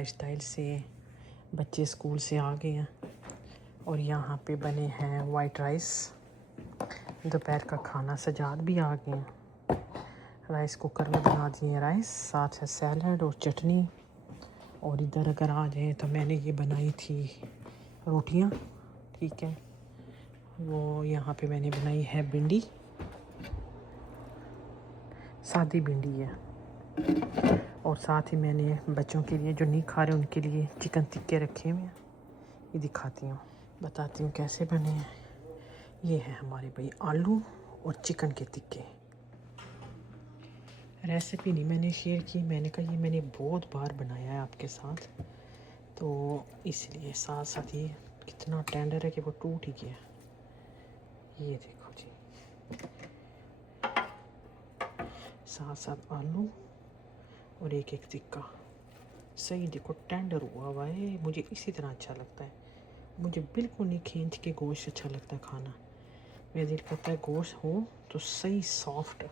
Lifestyle से बच्चे school से आ गए हैं और यहाँ पे बने हैं वाइट राइस। दोपहर का खाना सजाद भी आ गए हैं। राइस कुकर में बना दिए राइस, साथ है सैलड और चटनी। और इधर अगर आ जाए तो मैंने ये बनाई थी रोटियाँ, ठीक है। वो यहाँ पे मैंने बनाई है भिंडी, सादी भिंडी है। और साथ ही मैंने बच्चों के लिए जो नहीं खा रहे उनके लिए चिकन टिक्के रखे हुए हैं। ये दिखाती हूँ, बताती हूँ कैसे बने हैं। ये है हमारे भाई आलू और चिकन के टिक्के। रेसिपी नहीं मैंने शेयर की, मैंने कहा ये मैंने बहुत बार बनाया है आपके साथ, तो इसलिए साथ साथ ये कितना टेंडर है कि वो टूट ही गया। ये देखो जी, साथ साथ आलू और एक एक टिक्का। सही देखो टेंडर हुआ है। मुझे इसी तरह अच्छा लगता है। मुझे बिल्कुल नहीं खींच के गोश्त अच्छा लगता है खाना। मेरा दिल करता है गोश्त हो तो सही सॉफ्ट।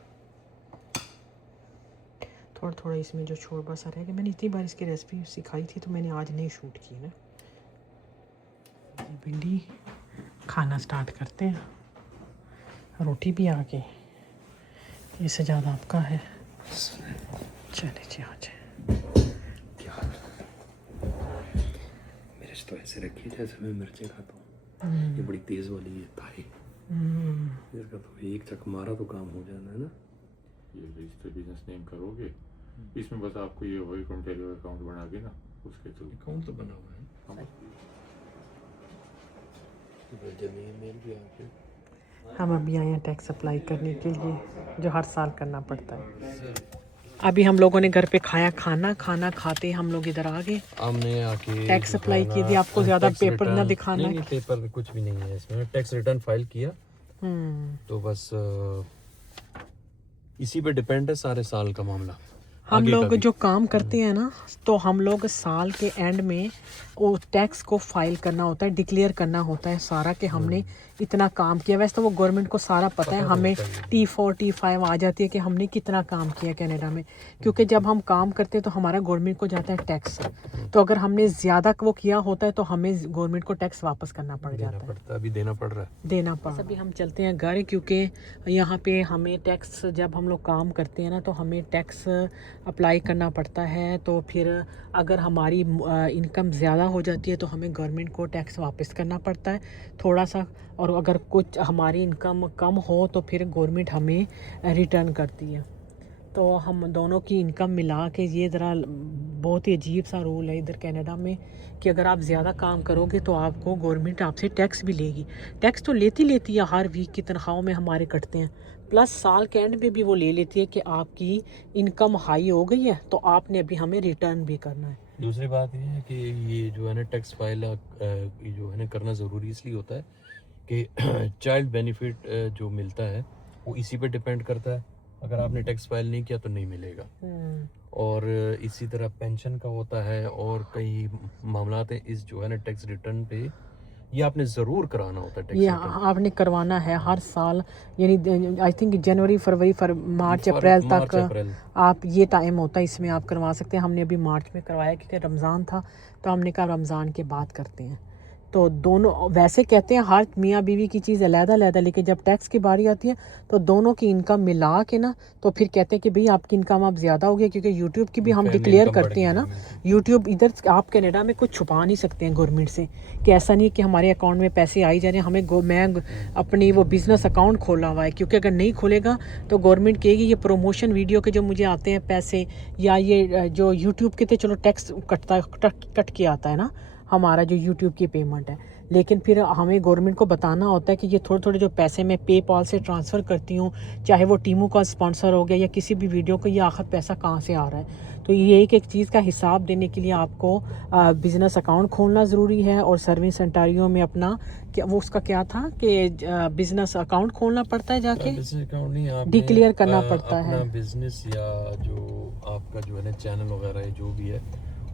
थोड़ा थोड़ा इसमें जो छोड़बा सा रह गया। मैंने इतनी बार इसकी रेसिपी सिखाई थी तो मैंने आज नहीं शूट की ना। भिंडी खाना स्टार्ट करते हैं। रोटी भी आ गई। ये सजादा आपका है। चले जी आ जाए। तो ऐसे रखी जैसे मैं मिर्चें खाता हूँ। ये बड़ी तेज वाली है थाई। इसका तो एक चक मारा तो काम हो जाना है ना। ये रजिस्टर बिजनेस नेम करोगे, इसमें बस आपको ये वही कॉन्टेक्ट अकाउंट बना के ना उसके थ्रू अकाउंट तो बना हुआ है। जमीन मेल भी आ। हम अभी आए हैं टैक्स अप्लाई करने के लिए, जो हर साल करना पड़ता है। अभी हम लोगों ने घर पे खाया खाना खाते हम लोग इधर आ गए। हमने आके टैक्स अप्लाई की थी। आपको ज़्यादा पेपर ना दिखाना। नहीं, पेपर कुछ भी नहीं है इसमें। टैक्स रिटर्न फाइल किया तो बस इसी पे डिपेंड है सारे साल का मामला। हम लोग जो काम करते हैं ना, तो हम लोग साल के एंड में वो टैक्स को फाइल करना होता है, डिक्लेयर करना होता है सारा कि हमने इतना काम किया। वैसे तो वो गवर्नमेंट को सारा पता है। हमें T4 T5 आ जाती है कि हमने कितना काम किया कनाडा में, क्योंकि जब हम काम करते हैं तो हमारा गवर्नमेंट को जाता है टैक्स। तो अगर हमने ज़्यादा वो किया होता है तो हमें गवर्नमेंट को टैक्स वापस करना पड़ जाता है। अभी देना पड़ रहा है। देना पड़ा। अभी हम चलते हैं घर, क्योंकि यहाँ पे हमें टैक्स, जब हम लोग काम करते हैं ना तो हमें टैक्स अप्लाई करना पड़ता है। तो फिर अगर हमारी इनकम ज़्यादा हो जाती है तो हमें गवर्नमेंट को टैक्स वापस करना पड़ता है थोड़ा सा। और अगर कुछ हमारी इनकम कम हो तो फिर गवर्नमेंट हमें रिटर्न करती है। तो हम दोनों की इनकम मिला के, ये ज़रा बहुत ही अजीब सा रूल है इधर कनाडा में कि अगर आप ज़्यादा काम करोगे तो आपको गवर्नमेंट आपसे टैक्स भी लेगी। टैक्स तो लेती है, हर वीक की तनख्वाहों में हमारे कटते हैं, प्लस साल के एंड में भी वो ले लेती है कि आपकी इनकम हाई हो गई है तो आपने अभी हमें रिटर्न भी करना है। दूसरी बात ये है कि ये जो है ना टैक्स फाइल जो है ना करना ज़रूरी इसलिए होता है कि चाइल्ड बेनिफिट जो मिलता है वो इसी पे डिपेंड करता है। अगर आपने टैक्स फाइल नहीं किया तो नहीं मिलेगा। और इसी तरह पेंशन का होता है और कई मामला हैं इस जो है ना टैक्स रिटर्न पे ये आपने ज़रूर कराना होता है। टैक्स ये रिटर्न आपने करवाना है हर साल, यानी आई थिंक जनवरी फरवरी मार्च अप्रैल तक आप ये टाइम होता है, इसमें आप करवा सकते हैं। हमने अभी मार्च में करवाया क्योंकि रमज़ान था, तो हमने कहा रमज़ान के बाद करते हैं। तो दोनों वैसे कहते हैं हर मियाँ बीवी की चीज़ अलग-अलग, लेकिन जब टैक्स की बारी आती है तो दोनों की इनकम मिला के ना तो फिर कहते हैं कि भाई आपकी इनकम अब ज़्यादा हो गई, क्योंकि यूट्यूब की भी हम डिक्लेयर करते हैं ना। यूट्यूब इधर आप कनाडा में कुछ छुपा नहीं सकते हैं गवर्नमेंट से, कि ऐसा नहीं कि हमारे अकाउंट में पैसे आई जा रहे हैं। मैं अपनी वो बिज़नेस अकाउंट खोला हुआ है, क्योंकि अगर नहीं खोलेगा तो गवर्नमेंट कहेगी ये प्रमोशन वीडियो के जो मुझे आते हैं पैसे, या ये जो यूट्यूब के थे, चलो टैक्स कट के आता है ना हमारा जो यूट्यूब की पेमेंट है, लेकिन फिर हमें गवर्नमेंट को बताना होता है कि ये थोड़े थोड़े जो पैसे मैं पेपाल से ट्रांसफ़र करती हूँ, चाहे वो टीमू का स्पॉन्सर हो गया या किसी भी वीडियो को, ये आखिर पैसा कहाँ से आ रहा है। तो ये एक चीज़ का हिसाब देने के लिए आपको बिज़नेस अकाउंट खोलना ज़रूरी है। और सर्विस सेंटारियों में अपना क्या वो उसका क्या था कि बिज़नेस अकाउंट खोलना पड़ता है, जाके बिजनेस अकाउंट नहीं, आपने डिक्लेयर करना पड़ता है बिजनेस या जो आपका जो है ना चैनल वगैरह है जो भी है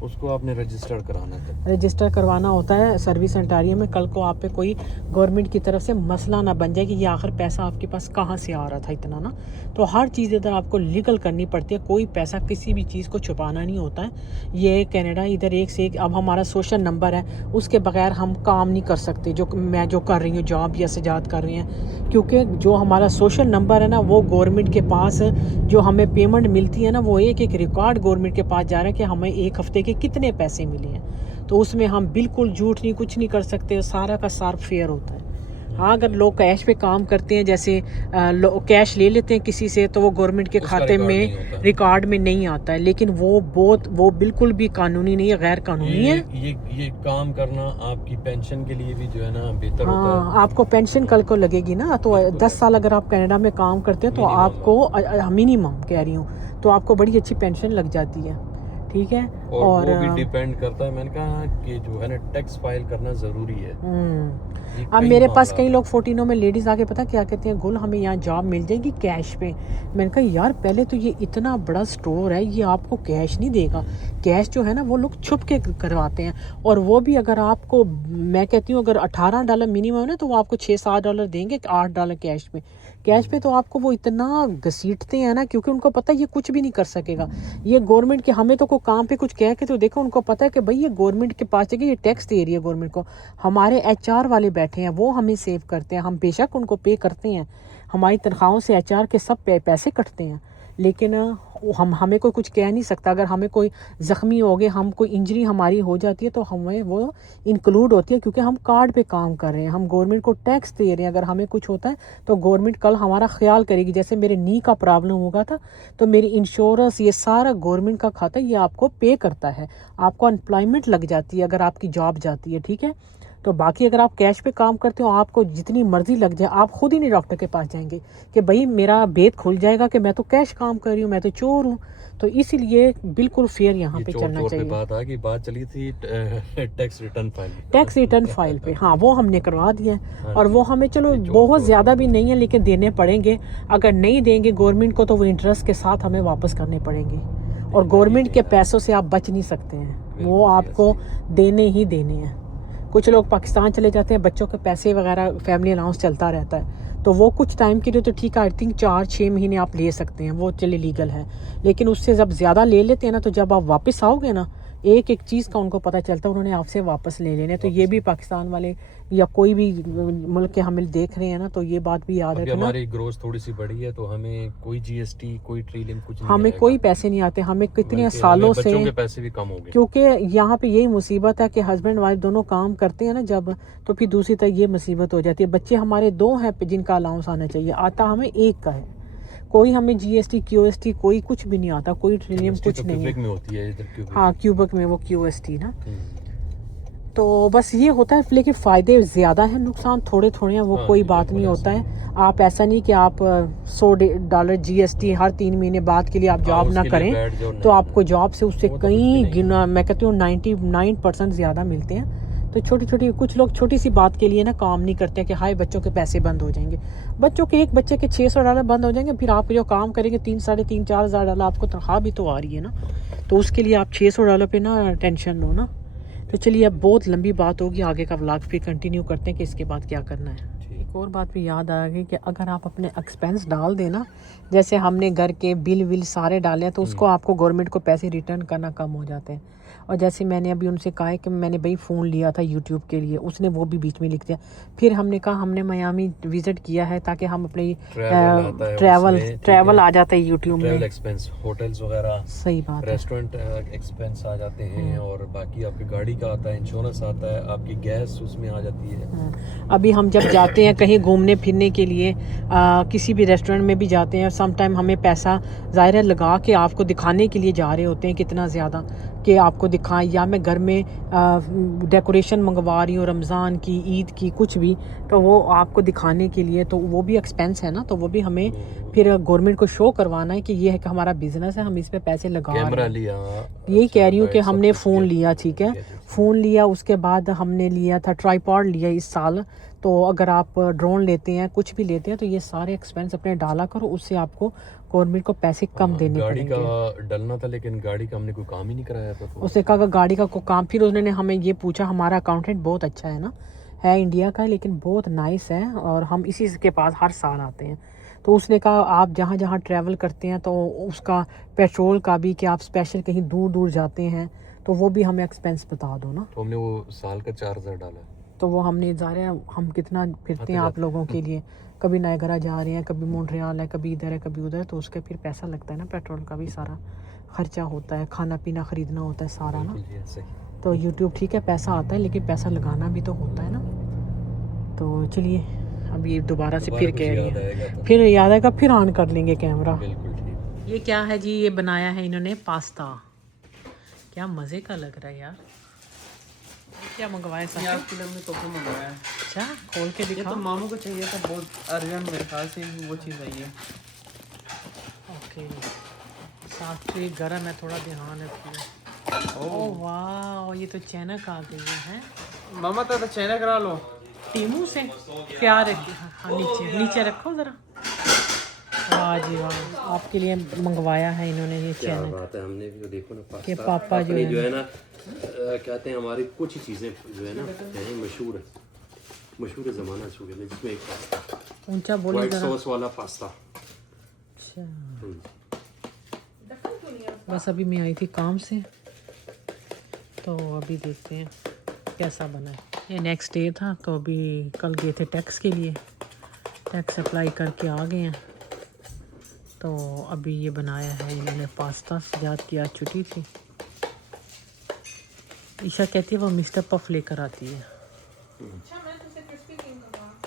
उसको आपने रजिस्टर कराना है। रजिस्टर करवाना होता है सर्विस ओंटारियो में। कल को आप पे कोई गवर्नमेंट की तरफ से मसला ना बन जाए कि ये आखिर पैसा आपके पास कहाँ से आ रहा था इतना ना। तो हर चीज़ इधर आपको लीगल करनी पड़ती है, कोई पैसा किसी भी चीज़ को छुपाना नहीं होता है। ये कनाडा इधर एक से एक, अब हमारा सोशल नंबर है, उसके बगैर हम काम नहीं कर सकते। जो मैं जो कर रही हूँ जॉब या सजाद कर रही हैं, क्योंकि जो हमारा सोशल नंबर है ना वो गवर्नमेंट के पास जो हमें पेमेंट मिलती है ना वो एक एक रिकॉर्ड गवर्नमेंट के पास जा रहा है कि हमें एक हफ्ते के कितने पैसे मिले हैं। तो उसमें हम बिल्कुल झूठ नहीं, कुछ नहीं कर सकते, सारा का सारा फेयर होता है। हाँ, अगर लोग कैश पे काम करते हैं, जैसे कैश ले लेते हैं किसी से, तो वो गवर्नमेंट के खाते में रिकॉर्ड में नहीं आता है, लेकिन वो बिल्कुल भी कानूनी नहीं है, गैर कानूनी है। ये काम करना आपकी पेंशन के लिए भी जो है ना बेहतर हाँ, होता है। आपको पेंशन कल को लगेगी ना, तो 10 साल अगर आप कनाडा में काम करते हैं तो आपको मिनिमम कह रही हूँ, तो आपको बड़ी अच्छी पेंशन लग जाती है, ठीक है। और वो भी डिपेंड करता है, मैंने कहा कि जो है ना टैक्स फाइल करना ज़रूरी है। अब मेरे पास कई लोग 14 में लेडीज़ आके पता क्या कहते हैं, गुल हमें यहाँ जॉब मिल जाएगी कैश पे। मैंने कहा यार पहले तो ये इतना बड़ा स्टोर है, ये आपको कैश नहीं देगा। कैश जो है ना वो लोग छुप के करवाते हैं, और वो भी अगर आपको, मैं कहती हूँ अगर $18 मिनिमम है ना तो वो आपको $6-7 देंगे, $8 कैश पे तो आपको वो इतना घसीटते हैं ना, क्योंकि उनको पता है ये कुछ भी नहीं कर सकेगा। ये गवर्नमेंट के, हमें तो कोई काम पे कुछ कह के तो देखो, उनको पता है कि भाई ये गवर्नमेंट के पास है कि ये टैक्स दे रही है गवर्नमेंट को। हमारे HR वाले बैठे हैं, वो हमें सेव करते हैं, हम बेशक उनको पे करते हैं, हमारी तनख्वाहों से HR के सब पैसे कटते हैं, लेकिन हमें कोई कुछ कह नहीं सकता। अगर हमें कोई ज़ख्मी हो गए, हम कोई इंजरी हमारी हो जाती है तो हमें वो इंक्लूड होती है, क्योंकि हम कार्ड पे काम कर रहे हैं, हम गवर्नमेंट को टैक्स दे रहे हैं। अगर हमें कुछ होता है तो गवर्नमेंट कल हमारा ख्याल करेगी। जैसे मेरे नी का प्रॉब्लम होगा था तो मेरी इंश्योरेंस, ये सारा गवर्नमेंट का खाता, ये आपको पे करता है, आपको अनप्लॉयमेंट लग जाती है अगर आपकी जॉब जाती है, ठीक है। तो बाकी अगर आप कैश पे काम करते हो, आपको जितनी मर्जी लग जाए, आप खुद ही नहीं डॉक्टर के पास जाएंगे कि भाई मेरा भेद खुल जाएगा कि मैं तो कैश काम कर रही हूँ, मैं तो चोर हूँ। तो इसीलिए बिल्कुल फेयर यहाँ पे चलना चाहिए। बात चली थी टैक्स रिटर्न फाइल पे, हाँ वो हमने करवा दिया है, और वो हमें चलो बहुत ज़्यादा भी नहीं है लेकिन देने पड़ेंगे। अगर नहीं देंगे गवर्नमेंट को तो वो इंटरेस्ट के साथ हमें वापस करने पड़ेंगे, और गवर्नमेंट के पैसों से आप बच नहीं सकते हैं, वो आपको देने ही देने हैं। कुछ लोग पाकिस्तान चले जाते हैं, बच्चों के पैसे वगैरह फैमिली अलाउंस चलता रहता है, तो वो कुछ टाइम के लिए तो ठीक है, आई थिंक 4-6 महीने आप ले सकते हैं, वो चले लीगल है। लेकिन उससे जब ज़्यादा ले लेते हैं ना, तो जब आप वापस आओगे ना, एक एक चीज़ का उनको पता चलता है, उन्होंने आपसे वापस ले लेने। तो ये भी पाकिस्तान वाले या कोई भी मुल्क के हमें देख रहे हैं ना, तो ये बात भी याद रखना। हमारी ग्रोथ थोड़ी सी बड़ी है तो हमें कोई GST, कोई ट्रिलियन कुछ नहीं, हमें कोई पैसे नहीं आते, हमें कितने सालों से, बच्चों के पैसे भी कम हो गए, क्योंकि यहाँ पे यही मुसीबत है कि हस्बैंड वाइफ दोनों काम करते हैं ना जब, तो फिर दूसरी तरफ ये मुसीबत हो जाती है। बच्चे हमारे 2 हैं जिनका अलाउंस आना चाहिए, आता हमें 1 का है। कोई हमें GST QST कोई कुछ भी नहीं आता, कोई ट्रिलियन कुछ तो नहीं है। में होती है इधर, हाँ क्यूबक में वो QST ना। तो बस ये होता है, लेकिन फ़ायदे ज़्यादा हैं, नुकसान थोड़े थोड़े हैं, वो कोई बात नहीं होता है। आप ऐसा नहीं कि आप $100 GST हर 3 महीने बाद के लिए आप जॉब ना करें तो आपको जॉब से उससे कई गुना, मैं कहती हूँ 99% ज़्यादा मिलते हैं। तो छोटी छोटी, कुछ लोग छोटी सी बात के लिए ना काम नहीं करते हैं कि हाय बच्चों के पैसे बंद हो जाएंगे। बच्चों के, एक बच्चे के $600 बंद हो जाएंगे, फिर आप जो काम करेंगे 3, साढ़े 3, $4,000 आपको तनख्वाह भी तो आ रही है ना, तो उसके लिए आप $600 पे ना टेंशन लो ना। तो चलिए, अब बहुत लंबी बात होगी, आगे का व्लॉग फिर कंटिन्यू करते हैं कि इसके बाद क्या करना है। एक और बात भी याद आ गई कि अगर आप अपने एक्सपेंस डाल देना, जैसे हमने घर के बिल विल सारे डाले हैं, तो उसको आपको गवर्नमेंट को पैसे रिटर्न करना कम हो जाते हैं। और जैसे मैंने अभी उनसे कहा है कि मैंने भाई फ़ोन लिया था यूट्यूब के लिए, उसने वो भी बीच में लिख दिया। फिर हमने कहा हमने मियामी विज़िट किया है ताकि हम अपने ट्रैवल आ जाता है यूट्यूब में, एक्सपेंस, होटल्स वगैरह, सही बात है, रेस्टोरेंट एक्सपेंस आ जाते हैं, और बाकी आपकी गाड़ी का आता है, इंश्योरेंस आता है, आपकी गैस उसमें आ जाती है। अभी हम जब जाते हैं कहीं घूमने फिरने के लिए, किसी भी रेस्टोरेंट में भी जाते हैं, सम टाइम हमें पैसा ज़ाहिर है लगा के आपको दिखाने के लिए जा रहे होते हैं कितना ज़्यादा, कि आपको दिखाएं, या मैं घर में डेकोरेशन मंगवा रही हूँ रमज़ान की, ईद की, कुछ भी, तो वो आपको दिखाने के लिए, तो वो भी एक्सपेंस है ना, तो वो भी हमें फिर गवर्नमेंट को शो करवाना है कि ये है कि हमारा बिजनेस है, हम इस पे पैसे लगा रहे हैं। यही कह रही हूँ कि हमने फ़ोन लिया, ठीक है, फ़ोन लिया, उसके बाद हमने लिया था ट्राईपॉड लिया इस साल, तो अगर आप ड्रोन लेते हैं कुछ भी लेते हैं तो ये सारे एक्सपेंस अपने डाला करो, उससे आपको गवर्नमेंट को पैसे कम देने गाड़ी पड़ेंगे। का डलना था लेकिन गाड़ी का हमने कोई काम ही नहीं कराया था, तो उसने कहा गाड़ी का कोई काम, फिर उन्होंने हमें ये पूछा, हमारा अकाउंटेंट बहुत अच्छा है ना, है इंडिया का लेकिन बहुत नाइस है और हम इसी के पास हर साल आते हैं। तो उसने कहा आप जहाँ जहाँ ट्रैवल करते हैं तो उसका पेट्रोल का भी, कि आप स्पेशल कहीं दूर दूर जाते हैं तो वो भी हमें एक्सपेंस बता दो ना। तो हमने वो साल का 4000 डाला। तो वो हमने ज़ाहिर है हम कितना फिरते हैं आप लोगों के लिए, कभी नायगरा जा रहे हैं, कभी मोन्ट्रियल है, कभी इधर है, कभी उधर, तो उसका फिर पैसा लगता है ना, पेट्रोल का भी सारा खर्चा होता है, खाना पीना ख़रीदना होता है सारा ना। बिल्कुल जी, ऐसे ही। तो यूट्यूब ठीक है पैसा आता है लेकिन पैसा लगाना भी तो होता है ना। तो चलिए अब ये दोबारा से फिर कुछ कह रही याद है, आएगा तो फिर याद आएगा फिर ऑन कर लेंगे कैमरा। बिल्कुल ठीक। ये क्या है जी, ये बनाया है इन्होंने पास्ता, क्या मज़े का लग रहा है यार। क्या मंगवाया ये साहब? आपके लिए हमने टोफू मंगवाया है। अच्छा खोल के ये दिखा। तो मामू को चाहिए था, बहुत अर्जेंट मेरे ख्याल से वो चीज़ आई है। ओके साथ तो ये गर्म है, थोड़ा ध्यान रखिए। ओह वाह, ये तो चैनक आ गई है। मामा तो चैनक करा लो। टीमू से क्या रखी? हाँ नीचे नीचे रखो ज़रा। वाह जी वाह, आपके लिए मंगवाया है इन्होंने ये क्या चैनक। बात है, हमने भी तो देखो ना पास्ता कि पापा जो अपनी है जो है ना कहते हैं हमारी कुछ ही चीज़ें जो है ना कहीं मशहूर है ज़माना शुरू है, जिसमें एक पास्ता, ऊंचा बोले वाइट ज़रा। सॉस वाला पास्ता। अच्छा बस अभी मैं आई थी काम से, तो अभी देखते हैं कैसा बना है। ये नेक्स्ट डे था, तो अभी कल गए थे टैक्स के लिए, टैक्स अप्लाई करके आ गए हैं। तो अभी ये बनाया है इन्होंने पास्ता, सजाद की आज छुट्टी थी। ईशा कहती है वो मिस्टर पफ लेकर आती है,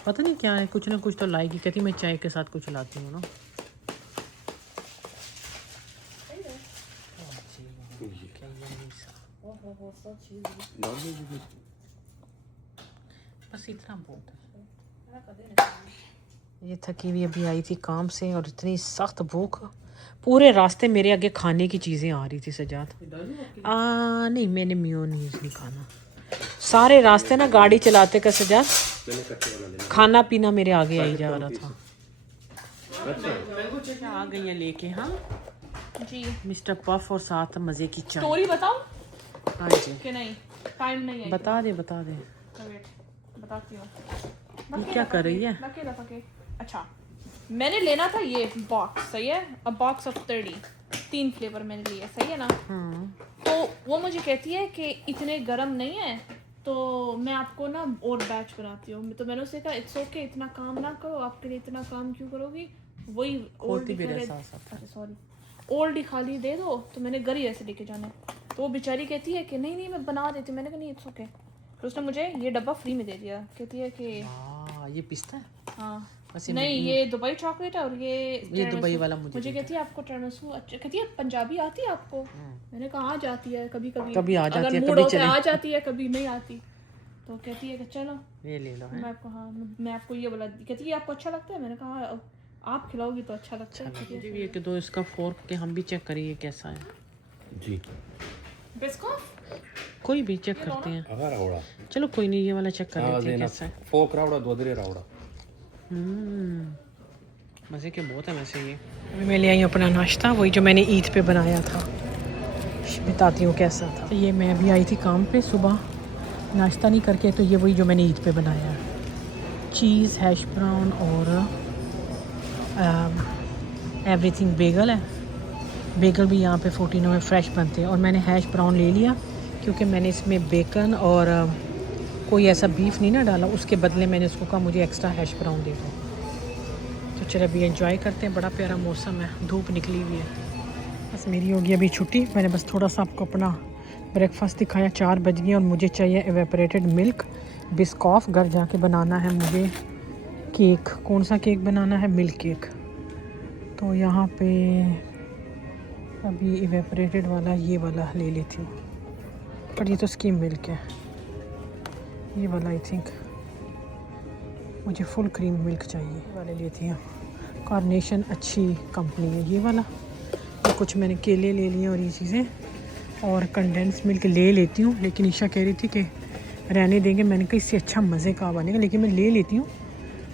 पता नहीं क्या है, कुछ ना कुछ तो लाएगी, कहती मैं चाय के साथ कुछ लाती हूँ ना। बस इतना बहुत है। ये थकी हुई अभी आई थी काम से और इतनी सख्त भूख, पूरे रास्ते मेरे आगे खाने की चीज़ें आ रही थी सजाद। नहीं मैंने मेयोनीज नहीं खाना, सारे रास्ते ना गाड़ी चलाते का सजाद खाना पीना मेरे आगे आई जा रहा था। अच्छा आ गई हैं लेके, हाँ जी मिस्टर पफ और साथ मज़े की चाय। स्टोरी बताऊं हाँ जी कि नहीं? टाइम नहीं है। बता दे वेट बताती हूँ। ये क्या कर रही है? पके। अच्छा मैंने लेना था ये बॉक्स, सही है, अ बॉक्स ऑफ 30, 3 फ्लेवर मैंने लिए, सही है ना। तो वो मुझे कहती है कि इतने गर्म नहीं है, तो मैं आपको ना और बैच बनाती हूँ। तो मैंने उससे कहा इट्स ओके, इतना काम ना करो, आपके लिए इतना काम क्यों करोगी, वही ओल्ड अच्छा सॉरी ओल्ड ही खाली दे दो। तो मैंने घर ही ऐसे लेके जाना है। तो वो बेचारी कहती है कि नहीं मैं बना देती हूँ। मैंने कहा नहीं इट्स ओके। तो उसने मुझे ये डब्बा फ्री में दे दिया, कहती है कि ये पिस्ता है। हाँ वैसे नहीं ये दुबई चॉकलेट है और ये दुबई वाला मुझे कहती है आपको टिरामिसू अच्छा, कहती है पंजाबी आती है आपको। मैंने कहा आ जाती है कभी कभी आ जाती है, मूड कभी होता है आ जाती है, कभी नहीं आती। तो कहती है कि चलो ये ले लो। मैं आपको मैं आपको ये बोला, कहती है आपको अच्छा लगता है। मैंने कहा आप खिलाओगी तो अच्छा लगता है। मुझे भी एक दो इसका फोर्क के हम भी चेक करिए कैसा है जी। बिस्कुट कोई भी चेक करते हैं। अगर रावड़ा चलो कोई नहीं, ये वाला चेक कर लेते हैं कैसा है। फोक रावड़ा दोदरे रावड़ा मज़े के बहुत है वैसे ये। अभी मैं ले आई हूँ अपना नाश्ता, वही जो मैंने ईद पे बनाया था, बताती हूँ कैसा था। तो ये मैं अभी आई थी काम पे सुबह, नाश्ता नहीं करके, तो ये वही जो मैंने ईद पे बनाया है, चीज़ हैश ब्राउन और एवरीथिंग बेगल है। बेगल भी यहाँ पे 14 में फ्रेश बनते हैं। और मैंने हैश ब्राउन ले लिया क्योंकि मैंने इसमें बेकन और कोई ऐसा बीफ नहीं ना डाला, उसके बदले मैंने उसको कहा मुझे एक्स्ट्रा हैश ब्राउन दे दो। तो चलो अभी एंजॉय करते हैं, बड़ा प्यारा मौसम है, धूप निकली हुई है। बस मेरी होगी अभी छुट्टी। मैंने बस थोड़ा सा आपको अपना ब्रेकफास्ट दिखाया, 4 बज गए और मुझे चाहिए एवेपोरेटेड मिल्क बिस्कॉफ। घर जाके बनाना है मुझे केक। कौन सा केक बनाना है? Milk cake. तो यहाँ पे अभी इवेपोरेटेड वाला ये वाला ले लेती हूँ, पर ये तो स्कीम मिल्क है, ये वाला आई थिंक मुझे फुल क्रीम मिल्क चाहिए, ये वाले लेती हूँ। कार्नेशन अच्छी कंपनी है ये वाला। तो कुछ मैंने केले ले लिए और ये चीज़ें, और कंडेंस मिल्क ले लेती हूँ। लेकिन ईशा कह रही थी कि रहने देंगे। मैंने कहा इससे अच्छा मज़े का बनेगा, लेकिन मैं ले लेती हूँ।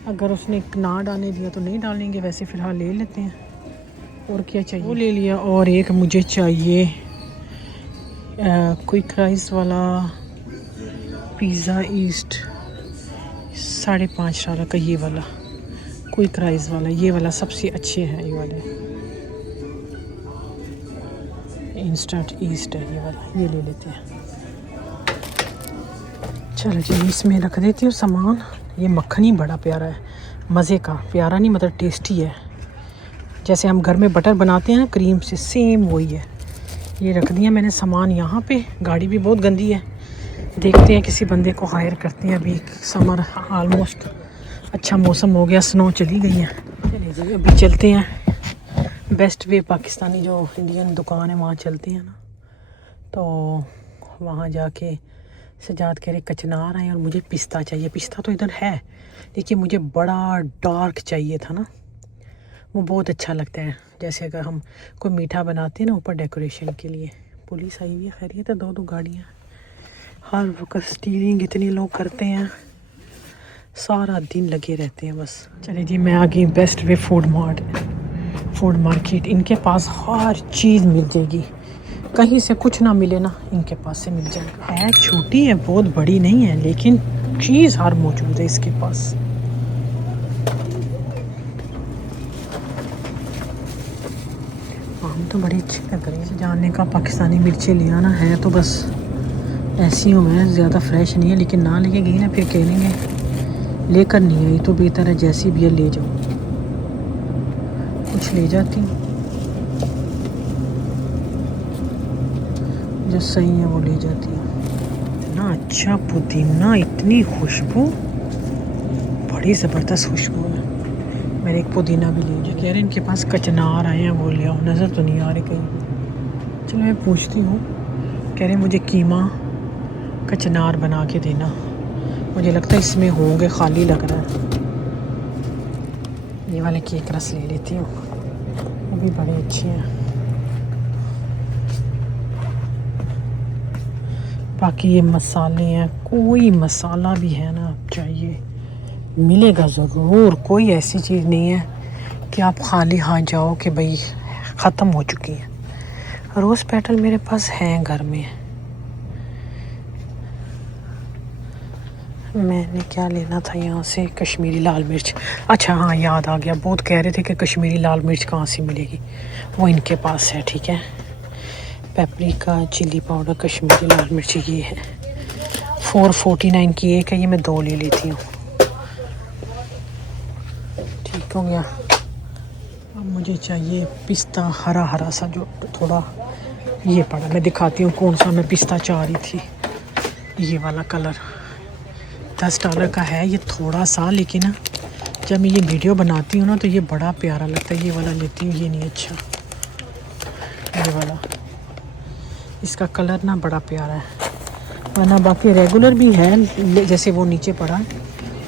अगर उसने ना डालने दिया तो नहीं डालेंगे, वैसे फ़िलहाल ले लेते हैं। और क्या चाहिए वो ले लिया। और एक मुझे चाहिए क्विक राइस वाला पिज़्ज़ा ईस्ट $5.5 का, ये वाला क्विक राइस वाला, ये वाला सबसे अच्छे हैं। ये वाले इंस्टेंट ईस्ट है ये वाला, ये ले लेते हैं। चलो जी इसमें रख देती हूँ सामान। ये मक्खनी बड़ा प्यारा है, मज़े का, प्यारा नहीं मतलब टेस्टी है। जैसे हम घर में बटर बनाते हैं ना क्रीम से, सेम वही है। ये रख दिया मैंने सामान यहाँ पे। गाड़ी भी बहुत गंदी है, देखते हैं किसी बंदे को हायर करते हैं। अभी समर आलमोस्ट अच्छा मौसम हो गया, स्नो चली गई है। चलिए जी अभी चलते हैं बेस्ट वे पाकिस्तानी जो इंडियन दुकान है वहाँ चलते हैं ना। तो वहाँ जाके सजाद कह रहे कचनार आए और मुझे पिस्ता चाहिए। पिस्ता तो इधर है लेकिन मुझे बड़ा डार्क चाहिए था ना, वो बहुत अच्छा लगता है। जैसे अगर हम कोई मीठा बनाते हैं ना ऊपर डेकोरेशन के लिए। पुलिस आई हुई है, खैरियत है। 2 गाड़ियाँ हर वक्त, स्टीयरिंग इतने लोग करते हैं, सारा दिन लगे रहते हैं बस। चलिए जी मैं आ गई बेस्ट वे फूड मार्केट। इनके पास हर चीज़ मिल जाएगी, कहीं से कुछ ना मिले ना इनके पास से मिल जाएगा। है छोटी है, बहुत बड़ी नहीं है, लेकिन चीज़ हर मौजूद है इसके पास। हम तो बड़ी अच्छी लग रही है। जानने का पाकिस्तानी मिर्चें ले आना है तो बस ऐसी हूँ मैं, ज़्यादा फ्रेश नहीं है, लेकिन ना लेके गई ना फिर कहेंगे लेकर नहीं आई, तो बेहतर है जैसी भी है ले जाओ। कुछ ले जाती हूँ जो सही है वो ले जाती हूँ। इतना अच्छा पुदीना, इतनी खुशबू, बड़ी ज़बरदस्त खुशबू है। मैंने एक पुदीना भी ले लिया। कह रहे इनके पास कचनार आए हैं, वो ले आओ। नज़र तो नहीं आ रही कहीं। चलो मैं पूछती हूँ। कह रहे मुझे कीमा कचनार बना के देना। मुझे लगता है इसमें होंगे, खाली लग रहा है। ये वाले केक रस ले लेती हूँ, वो भी बड़े अच्छे हैं। बाकी ये मसाले हैं, कोई मसाला भी है ना चाहिए मिलेगा ज़रूर। कोई ऐसी चीज़ नहीं है कि आप खाली हाथ जाओ कि भाई ख़त्म हो चुकी है। रोज़ पेटल मेरे पास हैं घर में। मैंने क्या लेना था यहाँ से, कश्मीरी लाल मिर्च। अच्छा हाँ याद आ गया, बहुत कह रहे थे कि कश्मीरी लाल मिर्च कहाँ से मिलेगी, वो इनके पास है। ठीक है, पेपरिका, चिली पाउडर, कश्मीरी लाल मिर्च ये है। 449 की एक है, ये मैं 2 ले लेती हूँ। ठीक हो गया। अब मुझे चाहिए पिस्ता, हरा हरा सा जो थोड़ा ये पड़ा। मैं दिखाती हूँ कौन सा मैं पिस्ता चाह रही थी। ये वाला कलर $10 का है ये, थोड़ा सा, लेकिन जब मैं ये वीडियो बनाती हूँ ना तो ये बड़ा प्यारा लगता है। ये वाला लेती हूँ, ये नहीं अच्छा, ये वाला। इसका कलर ना बड़ा प्यारा है, वरना बाकी रेगुलर भी है जैसे वो नीचे पड़ा है,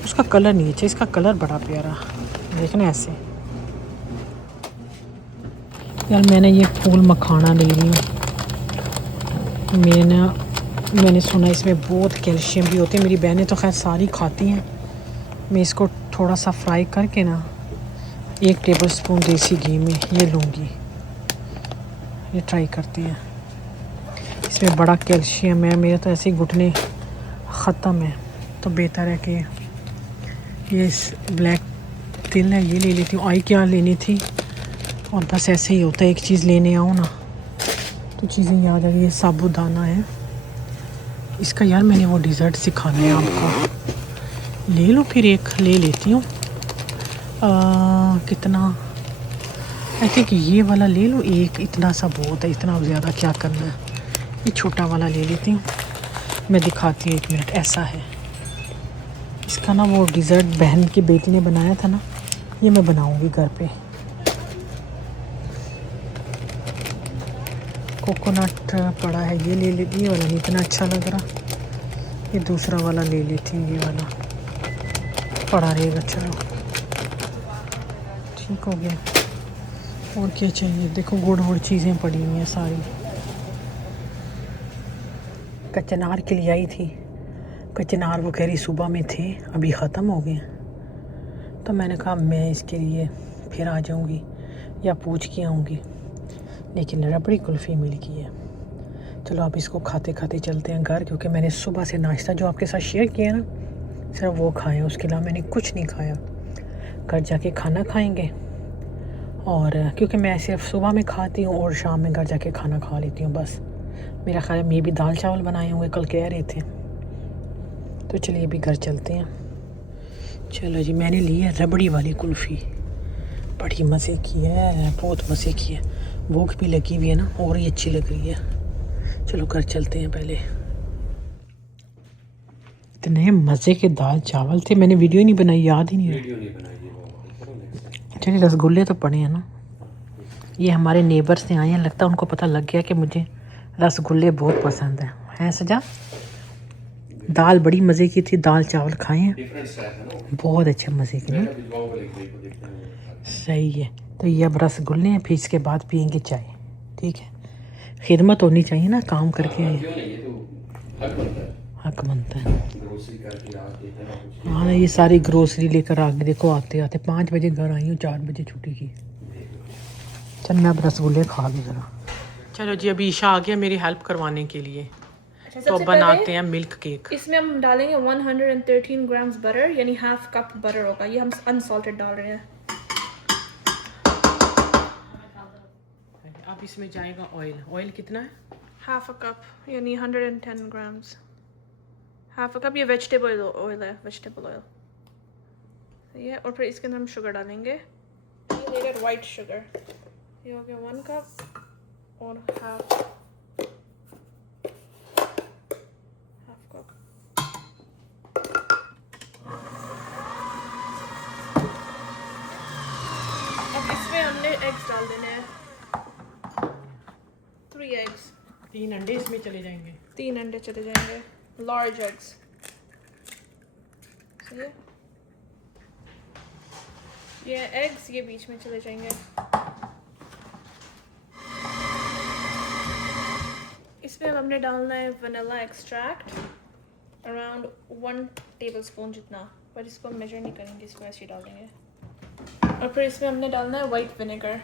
उसका कलर नहीं अच्छा, इसका कलर बड़ा प्यारा। देखना ऐसे। यार मैंने ये फूल मखाना ले ली हूँ। मैंने सुना इसमें बहुत कैल्शियम भी होते हैं। मेरी बहनें तो खैर सारी खाती हैं। मैं इसको थोड़ा सा फ्राई करके ना 1 टेबलस्पून देसी घी में ये लूँगी। ये ट्राई करते हैं, इसमें बड़ा कैल्शियम है। मेरे तो ऐसे ही घुटने ख़त्म है, तो बेहतर है कि ये ब्लैक तिल है ये ले लेती हूँ। आई क्या लेनी थी, और बस ऐसे ही होता है, एक चीज़ लेने आओ ना तो चीज़ें याद आ गई। ये साबूदाना है इसका। यार मैंने वो डिज़र्ट सिखाना है आपको, ले लो फिर एक ले लेती हूँ। कितना, आई थिंक ये वाला ले लो एक, इतना सा बहुत है, इतना ज़्यादा क्या करना है। ये छोटा वाला ले लेती हूँ, मैं दिखाती हूँ 1 मिनट। ऐसा है इसका ना, वो डिज़र्ट बहन की बेटी ने बनाया था ना, ये मैं बनाऊँगी घर पे। कोकोनट पड़ा है, ये ले लेती। ये वाला नहीं इतना अच्छा लग रहा, ये दूसरा वाला ले लेती हूँ। ये वाला पड़ा रहेगा, चलो ठीक हो गया। और क्या चाहिए, देखो गुड़ वुड़ चीज़ें पड़ी हुई हैं सारी। कचनार के लिए आई थी कचनार वो कह रही सुबह में थे अभी ख़त्म हो गए, तो मैंने कहा मैं इसके लिए फिर आ जाऊंगी या पूछ के आऊँगी, लेकिन रबड़ी कुल्फ़ी मिल गई है। चलो अब इसको खाते खाते चलते हैं घर, क्योंकि मैंने सुबह से नाश्ता जो आपके साथ शेयर किया ना सिर्फ वो खाया, उसके अलावा मैंने कुछ नहीं खाया। घर जाके खाना खाएंगे, और क्योंकि मैं सिर्फ सुबह में खाती हूँ और शाम में घर जाके खाना खा लेती हूँ बस। मेरा ख्याल है मैं भी दाल चावल बनाए होंगे, कल कह रहे थे। तो चलिए अभी घर चलते हैं। चलो जी, मैंने ली है रबड़ी वाली कुल्फ़ी, बड़ी मज़े की है, बहुत मज़े की है। भूख भी लगी हुई है ना, और ही अच्छी लग रही है। चलो घर चलते हैं। पहले इतने मज़े के दाल चावल थे, मैंने वीडियो नहीं बनाई, याद ही नहीं रहा। चलिए रसगुल्ले तो पड़े हैं ना, ये हमारे नेबर से आए हैं, लगता है उनको पता लग गया कि मुझे रसगुल्ले बहुत पसंद हैं सजा। दाल बड़ी मज़े की थी, दाल चावल खाए हैं बहुत अच्छे मज़े के ना, सही है। तो ये अब रसगुल्ले हैं, फिर इसके बाद पियेंगे चाय, ठीक है। खिदमत होनी चाहिए ना, काम करके हक बनता है। हाँ, ये सारी ग्रोसरी लेकर आगे देखो, आते आते 5 बजे घर आई हूँ, 4 बजे छुट्टी की। चल मैं अब रसगुल्ले खा लूँ ज़रा। चलो जी, अभी ईशा आ गया मेरी हेल्प करवाने के लिए, तो बनाते हैं मिल्क केक। इसमें हम डालेंगे 113 ग्राम्स बटर, यानी हाफ कप बटर होगा। ये हम अनसॉल्टेड डाल रहे हैं। अब इसमें जाएगा ऑयल। ऑयल कितना है? हाफ अ कप, यानी 110 ग्राम्स। Half a cup. ये वेजिटेबल ऑयल है, वेजिटेबल ऑयल, सही है। और फिर इसके अंदर हम शुगर डालेंगे, ये लेगा वाइट शुगर। ये हो गया 1 कप और हाफ कप। अब इसमें हमने एग्स डाल देने हैं, 3 एग्स। 3 अंडे इसमें चले जाएंगे। 3 अंडे चले जाएंगे, लार्ज एग्स, सही है। ये एग्स ये बीच में चले जाएंगे। इसमें अब हमने डालना है वनीला एक्सट्रैक्ट, अराउंड 1 टेबलस्पून जितना, पर इसको मेजर नहीं करेंगे, इसको ऐसे ही डाल देंगे। और फिर इसमें हमने डालना है वाइट विनेगर,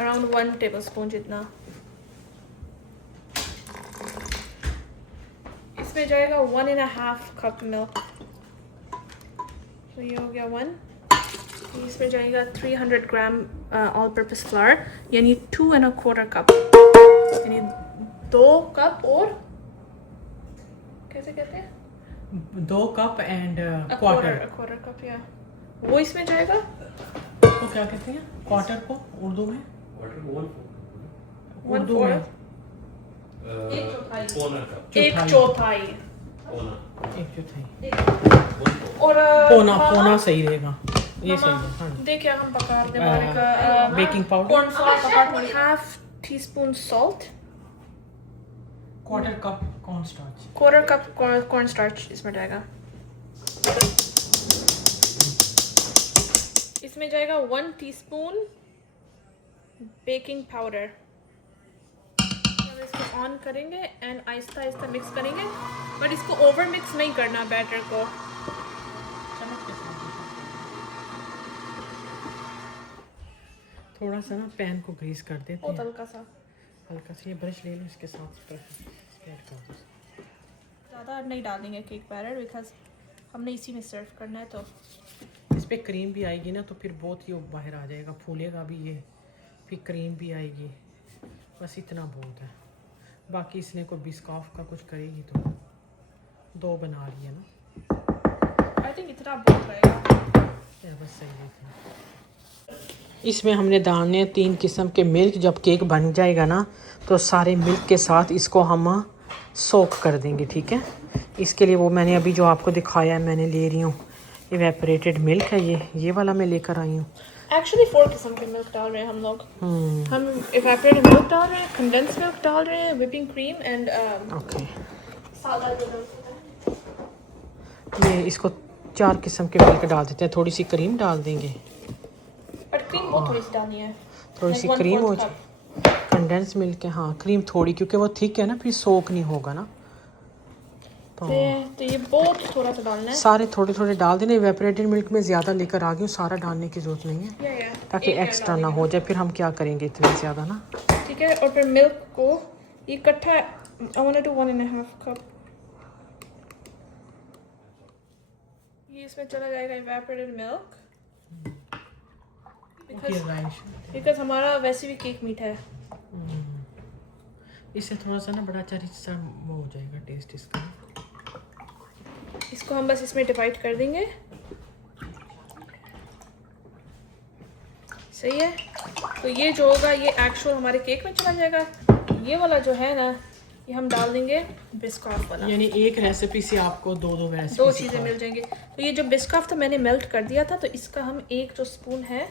अराउंड 1 टेबलस्पून जितना। इसमें जाएगा 1.5 कप मिल्क, तो ये हो गया 1। इसमें जाएगा 300 ग्राम ऑल पर्पस फ्लावर, यानी 2.25 कप, यानी 2 कप और कैसे कहते हैं, 2 कप एंड क्वार्टर कप, या वो इसमें जाएगा। तो क्या कहते हैं क्वार्टर को उर्दू में? उर्दू में 1 चौथाई और पौना सही रहेगा, ये सही है। हाँ, देखिए हम पका रहे हैं बेकिंग पाउडर, कॉर्नफ्लोर पका रहे हैं, half teaspoon salt, quarter cup corn starch, quarter cup corn starch इसमें जाएगा। इसमें जाएगा 1 टीस्पून बेकिंग पाउडर। अब इसको ऑन करेंगे एंड आहिस्ता आहिस्ता मिक्स करेंगे, बट इसको ओवर मिक्स नहीं करना बैटर को। थोड़ा सा ना पैन को ग्रीस कर देते बहुत हैं, हल्का सा, हल्का सा। ये ब्रश ले लो, इसके साथ स्प्रेड कर दो। ज़्यादा नहीं डालेंगे केक बैटर, बिकॉज हमने इसी में सर्व करना है। तो इस पर क्रीम भी आएगी ना, तो फिर बहुत ही बाहर आ जाएगा, फूलेगा भी ये, फिर क्रीम भी आएगी, बस इतना बहुत है। बाकी इसने कोई बिस्कॉफ का कुछ करेगी तो 2 बना लिया ना, आई थिंक इतना बहुत रहेगा, या बस सही है इतना। इसमें हमने डालने 3 किस्म के मिल्क। जब केक बन जाएगा ना, तो सारे मिल्क के साथ इसको हम सोक कर देंगे, ठीक है। इसके लिए वो मैंने अभी जो आपको दिखाया है, मैंने ले रही हूँ इवेपोरेटेड मिल्क है, ये वाला मैं लेकर आई हूँ। एक्चुअली 4 किस्म के मिल्क डाल रहे हैं हम लोग। हम इवेपोरेटेड मिल्क डाल रहे हैं, कंडेंस मिल्क डाल रहे हैं, व्हिपिंग क्रीम एंड ओके, सादा जो ये इसको 4 किस्म के मिल्क डाल देते हैं, थोड़ी सी क्रीम डाल देंगे, बट क्रीम बहुत थोड़ी सी डालनी है, थोड़ी सी क्रीम हो जाए, कंडेंस मिल्क है। हाँ, क्रीम थोड़ी, क्योंकि वो थिक है ना, फिर सोक नहीं होगा ना। तो तो ये बहुत थोड़ा सा डालना है। सारे थोड़े थोड़े डाल देने। इवेपोरेटेड मिल्क में ज़्यादा लेकर आ गई हूँ, सारा डालने की ज़रूरत नहीं है या ताकि एक एक्स्ट्रा ना हो जाए, फिर हम क्या करेंगे इतना ज़्यादा ना। ठीक है। और फिर मिल्क को ये इकट्ठा, आई वांट टू 1.5 कप। ये इसमें चला जाएगा इवेपोरेटेड मिल्क, बिकॉज हमारा वैसे भी केक मीठा है। इससे थोड़ा सा ना बड़ा अच्छा सा वो हो जाएगा टेस्ट इसका। इसको हम बस इसमें डिवाइड कर देंगे। सही है। तो ये जो होगा ये एक्चुअल हमारे केक में चला जाएगा। ये वाला जो है ना, ये हम डाल देंगे बिस्कॉफ वाला। यानी एक रेसिपी से आपको दो रेसिपी, दो चीज़ें मिल जाएंगी। तो ये जो बिस्कॉफ था मैंने मेल्ट कर दिया था, तो इसका हम एक जो स्पून है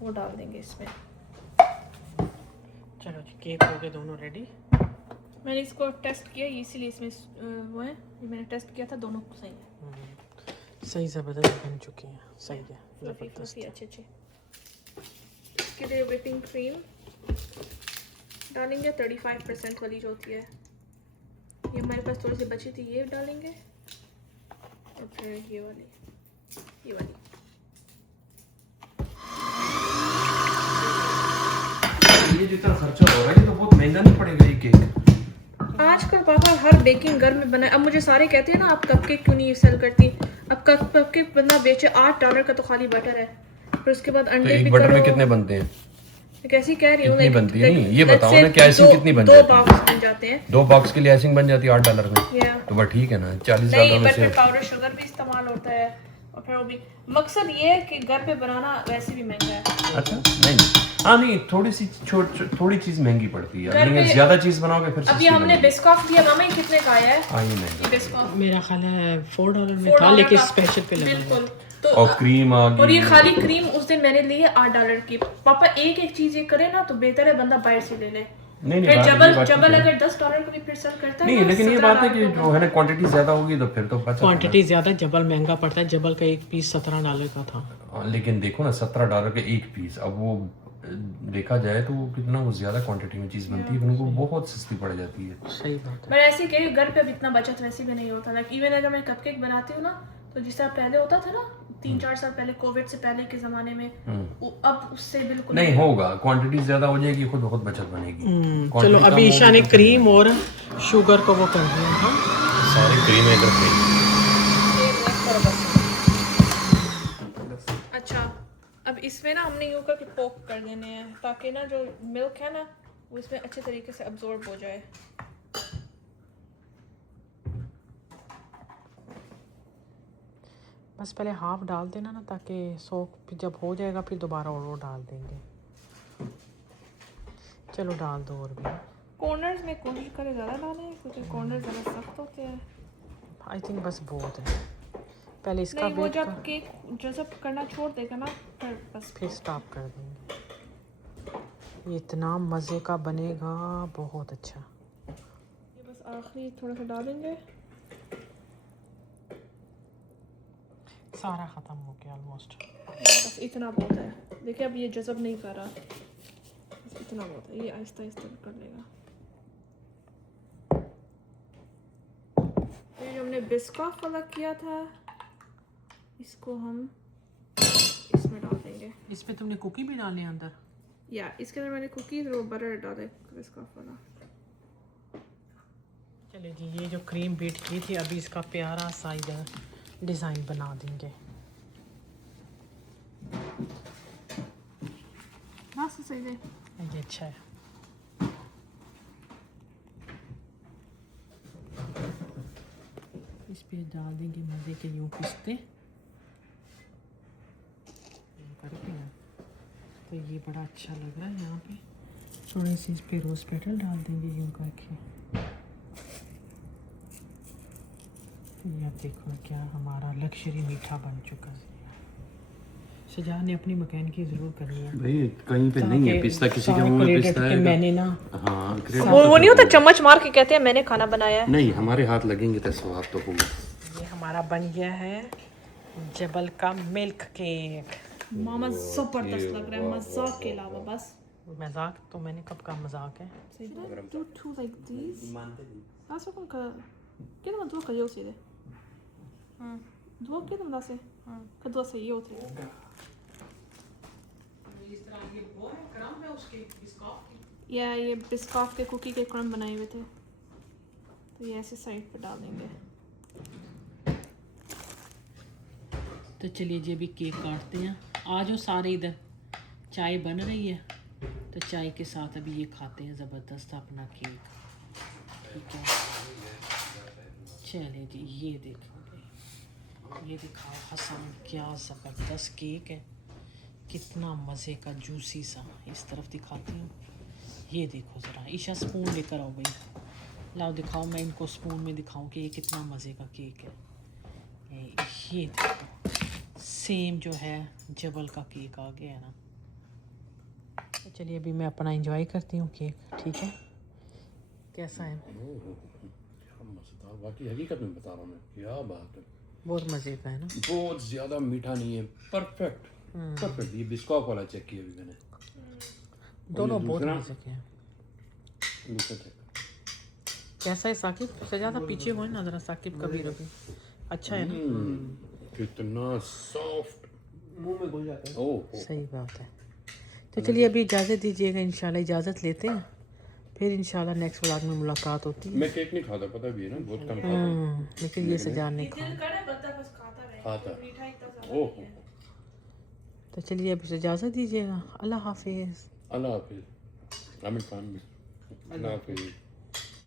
वो डाल देंगे इसमें। चलो जी, केक हो गए दोनों रेडी। मैंने इसको टेस्ट किया, इसीलिए इसमें वो है, ये मैंने टेस्ट किया था, दोनों सही है। सही ज़बरदस्त बन चुकी हैं, सही है ज़बरदस्त। काफ़ी अच्छे। इसके लिए व्हिपिंग क्रीम डालेंगे 35% वाली जो होती है। ये हमारे पास थोड़ी सी बची थी, ये डालेंगे। और फिर ये वाली। ये जितना खर्चा हो रहा है ये तो बहुत महंगा नहीं पड़ेगा ये केक। आजकल पापा हर बेकिंग घर में बना है। अब मुझे सारे कहते हैं ना आप कपकेक क्यों नहीं सेल करती। अब कपकेक बंदा बेचे $8 का तो खाली बटर है, फिर उसके बाद अंडे एक भी बटर करो। में कितने बनते हैं? कैसी कह रही हूँ, कितनी बनती है? नहीं ये बताओ ना, क्या आइसिंग कितनी बन दो जाती है? बॉक्स बन जाते हैं। 2 बॉक्स के लिए आइसिंग बन जाती है $8 में। या तो बस ठीक है ना, $40 नहीं, में बट से। फिर पाउडर शुगर भी इस्तेमाल होता है, और फिर वो भी। मकसद ये है कि घर पे बनाना वैसे भी महंगा है। अच्छा नहीं, हाँ नहीं, थोड़ी चीज महंगी पड़ती है, घर लेकिन पे- ज्यादा चीज बनाओगे फिर अब सस्ती ये हमने बनेगी। बिस्कॉफ दिया मामा, ये कितने का आया है? हाँ ये महंगा। ये बिस्कॉफ मेरा ख्याल है $4 में था, $4 लेकिन का। स्पेशल पे लगा बिल्कुल। है। तो और क्रीम आ और ये गई। खाली क्रीम उस दिन मैंने ली है $8 की। पापा एक चीज ये करे ना तो बेहतर है बंदा बाहर से ले ले। नहीं फिर बात- ये जबल बात ठीक है। अगर $10 का भी फिर सेल करता है नहीं, ना, लेकिन ये बात है कि $17 जो है ना क्वांटिटी ज्यादा होगी तो फिर तो बचा। क्वांटिटी ज़्यादा, जबल महंगा पड़ता है। जबल का एक पीस $17 का था। लेकिन देखो ना, $17 का एक पीस, अब वो देखा जाए तो वो कितना वो ज्यादा क्वांटिटी में चीज बनती है, उनको बहुत सस्ती पड़ जाती है। सही बात है। मैं ऐसे ही कह रही हूँ, घर पे अब इतना बचत वैसे भी नहीं होता। लाइक इवन अगर मैं कपकेक बनाती हूँ ना, तो जिस तरह पहले होता था ना 3-4 साल पहले, कोविड से पहले के जमाने में, अब उससे बिल्कुल नहीं होगा, क्वांटिटी ज्यादा हो जाएगी, खुद बहुत बचत बनेगी। चलो Quantity कम अभी ईशा ने होगी तो क्रीम और शुगर को वो कर दिया। हाँ सारी क्रीम एक रखेगी। अच्छा, अब इसमें ना हमने यूं करके पोक कर देने हैं, ताकि ना जो मिल्क है ना वो इसमें अच्छे तरीके से अब्जॉर्ब हो जाए। बस पहले हाफ डाल देना ना, ताकि सोख जब हो जाएगा फिर दोबारा और वो डाल देंगे। चलो डाल दो और भी। कॉर्नर्स में कोशिश करें ज़्यादा डालें, क्योंकि कॉर्नर ज़्यादा सख्त होते हैं। आई थिंक बस बहुत है। पहले इसका नहीं, वो वेट जब केक जज़ब करना छोड़ देगा ना, फिर बस फिर स्टॉप कर देंगे। ये इतना मज़े का बनेगा, बहुत अच्छा। ये बस आखिरी थोड़ा सा डालेंगे। सारा ख़त्म हो गया ऑलमोस्ट। बस इतना बहुत है। देखिए अब ये जज़ब नहीं कर रहा, बस इतना बहुत है। ये आहिस्ता आहिस्ता कर लेगा। ये जो हमने बिस्कॉफ वाला किया था, इसको हम इसमें डाल देंगे। इसमें तुमने कुकी भी डाली अंदर? या इसके अंदर मैंने कुकीज़ और बटर डाले बिस्कॉफ वाला। चले जी, ये जो क्रीम बीट की थी, अभी इसका प्यारा सा इधर डिज़ाइन बना देंगे। बस सही है। ये अच्छा है। इस पे डाल देंगे मज़े के यूँ पिस्ते करके ना, तो ये बड़ा अच्छा लग रहा है। यहाँ पे थोड़े से इस पे रोज़ पेटल डाल देंगे यूँ करके। ये देखो क्या हमारा लग्जरी मीठा बन चुका है। सजा ने अपनी मैकेनिकी ज़रूर करनी है भाई, कहीं पे नहीं है पिस्ता, किसी के मुंह में पिस्ता है। मैंने ना हाँ, वो नहीं होता, चम्मच मार के कहते हैं मैंने खाना बनाया है। नहीं, हमारे हाथ लगेंगे तो स्वाद तो होगा। ये हमारा बन गया है जबल का मिल्क केक। मामा जबरदस्त लग रहा है, मजाक के अलावा। बस मजाक तो मैंने कब का मजाक है। do two like these. That's what I'm gonna Kedem a dua jó szíde? Dua kedem da se? Kad dua se jó szíde? इस तरह ये वो है क्रम है उसके बिस्कॉफ की या ये बिस्कॉफ के कुकी के क्रम बनाए हुए थे, तो ये ऐसे साइड पर डाल देंगे। तो चलिए जी अभी केक काटते हैं। आ जाओ सारे इधर, चाय बन रही है तो चाय के साथ अभी ये खाते हैं ज़बरदस्त अपना केक। ठीक है चलिए जी, ये देखो, ये दिखाओ हसन, क्या ज़बरदस्त केक है, कितना मज़े का जूसी सा। इस तरफ दिखाती हूँ, ये देखो ज़रा। ईशा स्पून लेकर आओ भाई, लाओ दिखाओ, मैं इनको स्पून में दिखाऊं कि ये कितना मज़े का केक है। ये देखो सेम जो है जबल का केक आ गया है ना। तो चलिए अभी मैं अपना एंजॉय करती हूँ केक। ठीक है कैसा है? क्या मज़ेदार, वाकई हकीकत में बता रहा हूँ मैं, क्या बात है, बहुत मज़े का है ना, बहुत ज़्यादा मीठा नहीं है, परफेक्ट परफेक्ट। ये बिस्कॉफ वाला चेक किया अभी मैंने, दोनों बहुत दूसरा? मज़े के हैं। दूसरा चेक कैसा है साकिब? सजा था पीछे हो ना ज़रा साकिब, कभी रभी अच्छा है ना। कितना सॉफ्ट, मुंह में घुल जाता है। ओह सही बात है। तो चलिए अभी इजाज़त दीजिएगा, इंशाल्लाह इजाज़त लेते हैं, फिर इंशाल्लाह नेक्स्ट व्लॉग में मुलाकात होती है। मैं केक नहीं खाता, पता भी है ना, बहुत कम खाता हूँ। लेकिन ये सजा ने खा। खाता ओह तो चलिए अभी इजाज़त दीजिएगा। अल्लाह हाफिज़। अल्लाह हाफिज़। आमिर खान भी अल्लाह हाफिज़।